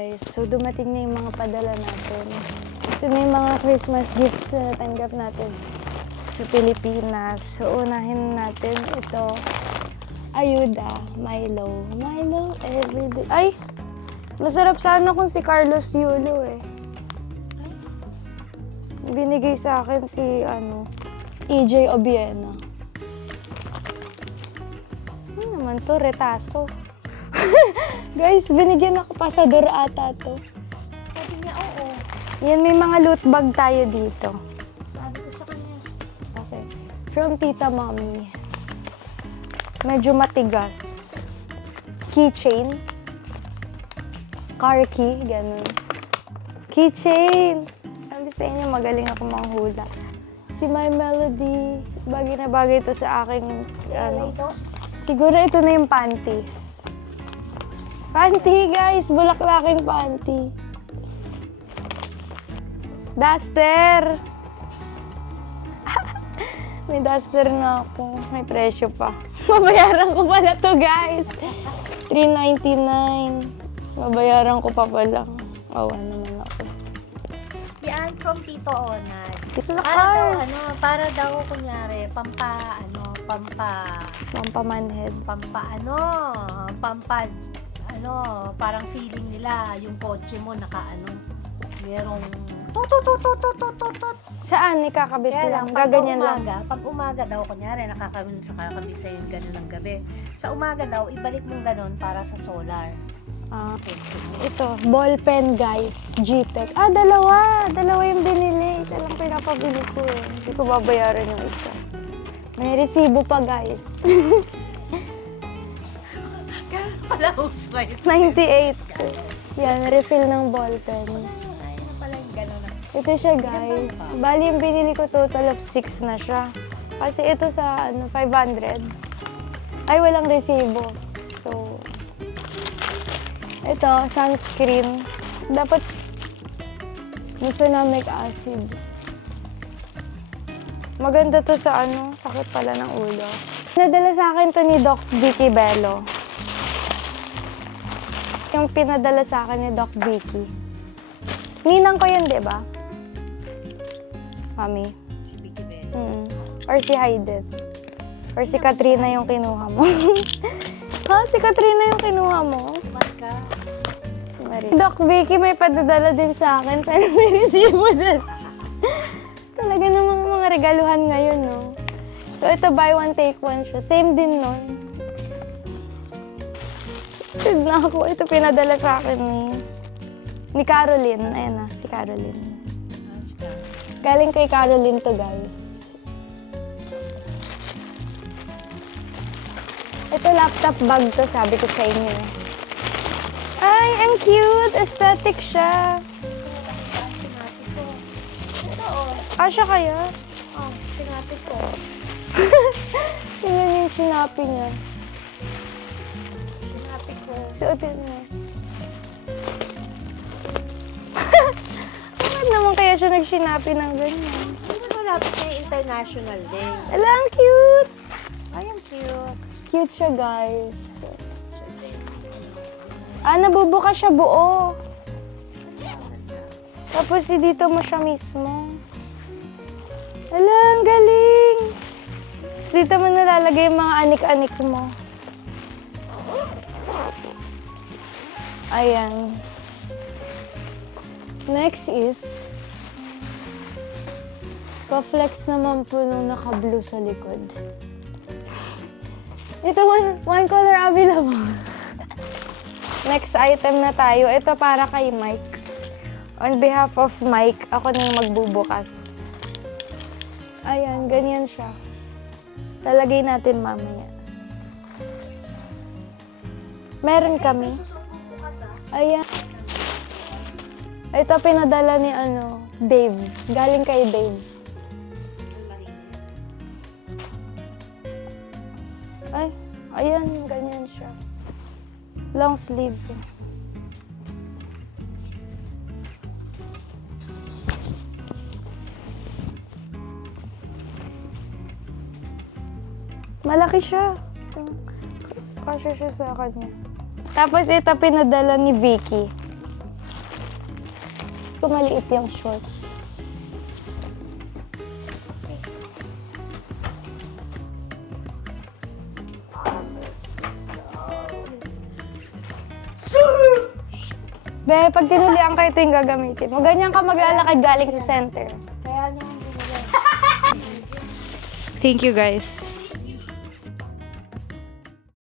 Guys, so dumating na yung mga padala natin. Ito na yung mga Christmas gifts na natanggap natin sa Pilipinas. So unahin natin ito. Ayuda, Milo. Milo everyday. Ay! Masarap sana kung si Carlos Yulo eh. Binigay sa akin si EJ Obiena. Ano naman to? Retaso. Guys, binigyan ako pasador ata to. Sabi niya, oo. Yan, may mga loot bag tayo dito. Sabi ko sa kanya. Okay. From Tita Mommy. Medyo matigas. Keychain. Car key, ganun. Keychain! Sabi sa inyo, magaling ako manghula. Si My Melody. Bagay na bagay ito sa aking, siguro ito na yung panty. Panty, guys! Bulaklaking panty. Duster! May duster na ako. May presyo pa. Mabayaran ko pala to, guys. $3.99. Mabayaran ko pa pala. Awa naman ako. Yan, from Tito Onad. Gusto na Para daw, car. para daw, kunyari, Pampamanhead. parang feeling nila, yung kotse mo, merong Saan? Ikakabit Kaya lang. lang, pag Gaganyan lang. pag umaga daw, kunyari, nakakabit sa'yo yung gano'n ng gabi. Sa umaga daw, ibalik mong gano'n para sa solar. Ito, ball pen, guys. G-Tech. Dalawa. Dalawa yung binili. Isa lang pinapabili ko eh. Hindi ko babayaran yung isa. May resibo pa, guys. Kaya pala housewife. 98. Yan, refill ng ball pen. Ay, ano pala yung gano'n na. Ito siya, guys. Bali, yung binili ko total of 6 na siya. Kasi ito sa 500. Ay, walang resibo. So, ito, sunscreen. Dapat mefenamic acid. Maganda to sa sakit pala ng ulo. Pinadala sa akin to ni Doc Vicky Bello. Yung pinadala sa akin ni Doc Vicky. Ninang ko yun, di ba? Mami. Si Vicky Bell. Or si Hayden. Or si Katrina yung kinuha mo. Si Katrina yung kinuha mo. Marka. Doc Vicky may padadala din sa akin, pero may resibo din. Talaga namang mga regaluhan ngayon, no? So, ito, buy one, take one siya. Same din nun. Tignan ako. Ito pinadala sa akin ni Caroline. Ayan na, si Caroline. Galing kay Caroline to, guys. Ito, laptop bag to, sabi ko sa inyo. Ay, ang cute! Aesthetic siya. Siya kaya? Sinabi ko. Tingnan yung sinapi niya. Sinabi ko. Suotin mo. Bakit naman kaya siya nagsinapi ng ganyan? Hindi mo malapit na yung International Day. Ala, ang cute! Ay, ang cute. Cute siya, guys. Nabubuka siya buo. Tapos, dito mo siya mismo. Ala, ang galing! Dito mo nalalagay yung mga anik-anik mo. Ayan. Next is, pa-flex naman po nung naka-blue sa likod. Ito, one color available. Next item na tayo. Ito para kay Mike. On behalf of Mike, ako na yung magbubukas. Ayan, ganyan siya. Lalagay natin mamaya. Meron kami. Ayan. Ito pinadala ni Dave. Galing kay Dave. Ay, ayan, ganyan siya. Long sleeve. Malaki siya. So, kasya siya sa kanya. Tapos ito pinadala ni Vicky. ko maliit yung shorts. Be, pag tinulian ka, ito yung gagamitin mo. Ganyan ka maglalakad galing sa center. Kaya niya yung binili. Thank you, guys.